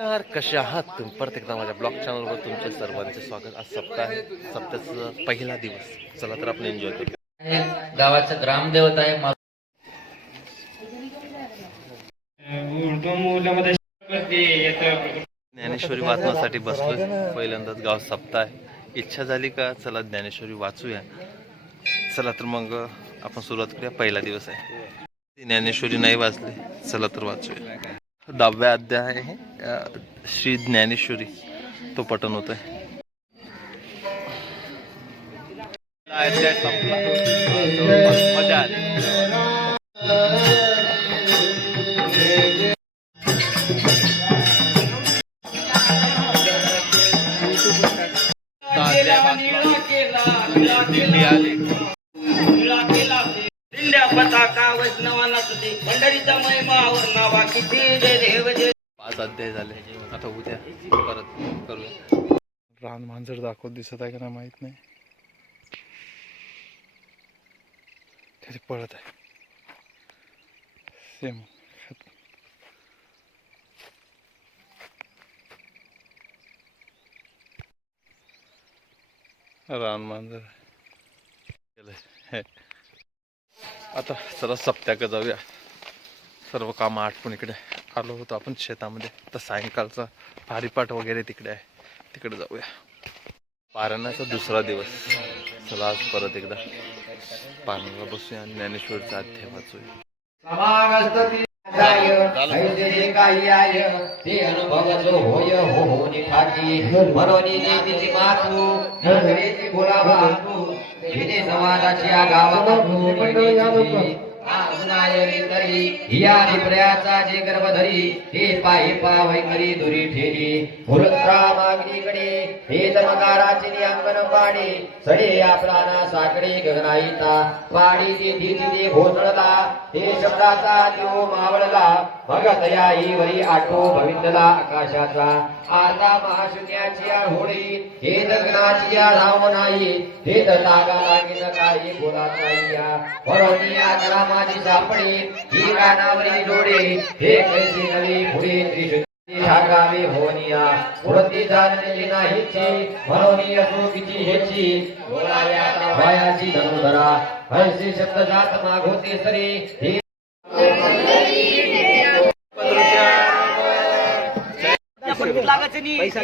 नमस्कार कसे आहात तुम्ही? परत एकदा माझ्या ब्लॉग चॅनलवर तुमचे सर्वांचे स्वागत. आज सप्ताह सप्त्याचा पहिला दिवस. चला तर आपण एन्जॉय करू. गावाचं ग्रामदेवत आहे. ज्ञानेश्वरी वाचण्यासाठी बसलोय. पहिल्यांदाच गाव सप्ताह आहे. इच्छा झाली का? चला ज्ञानेश्वरी वाचूया. चला तर मग आपण सुरुवात करूया. पहिला दिवस आहे. ज्ञानेश्वरी नाही वाचली. चला तर वाचूया. दहाव्या अध्याय आहे. श्री ज्ञानेश्वरी तो पठण होत आहे मजा आली दिंड्या पताका वैष्णवाला तुझी पंढरीचा महिमा नावा किती जय देव जय आज अध्याय झाले. आता उद्या परत करूया. रान मांजर दाखवत दिसत आहे का नाही माहीत नाही. त्याचे पळत आहे. सेम रान मांजर. हे. आता चला सप्त्याकडे जाऊया. सर्व कामं पण इकडे. आलो होतो आपण शेतामध्ये. तर सायंकाळचा हरिपाठ वगैरे तिकडे आहे. तिकडे जाऊया. पारायणाचा दुसरा दिवस. चला आज परत एकदा. पारणाला बसूया आणि ज्ञानेश्वरचा अध्याय वाचूया. समाजाची या तरी. हिया निप्रयाचा जे गर्भधरी ते पायी पावै करी दुरी ठेली. फुलत्रा मागणीकडे हे चमकाराची अंगण पाणी. सडे आपला ना साकडे गगनाईता पाणी ते तिथे घोसळला हे शब्दाचा जीव मावळला. भगत याई वरी आठो भवितला आकाशाचा. आता महाशून्याची होळी हे दगनाची या राम नाही हे दलागा लागेल काही या. वरोनी या कला माझी सापडी. ही कानावरी जोडे. हे कैसे नवी पुढे त्रिशुद्धी ठाकावे होनिया पुढती जाणलेली नाहीची म्हणून असो किती ह्याची बोलाव्या वायाची धनुधरा. हरशी शब्द जात मागोते सरी. हे पैसा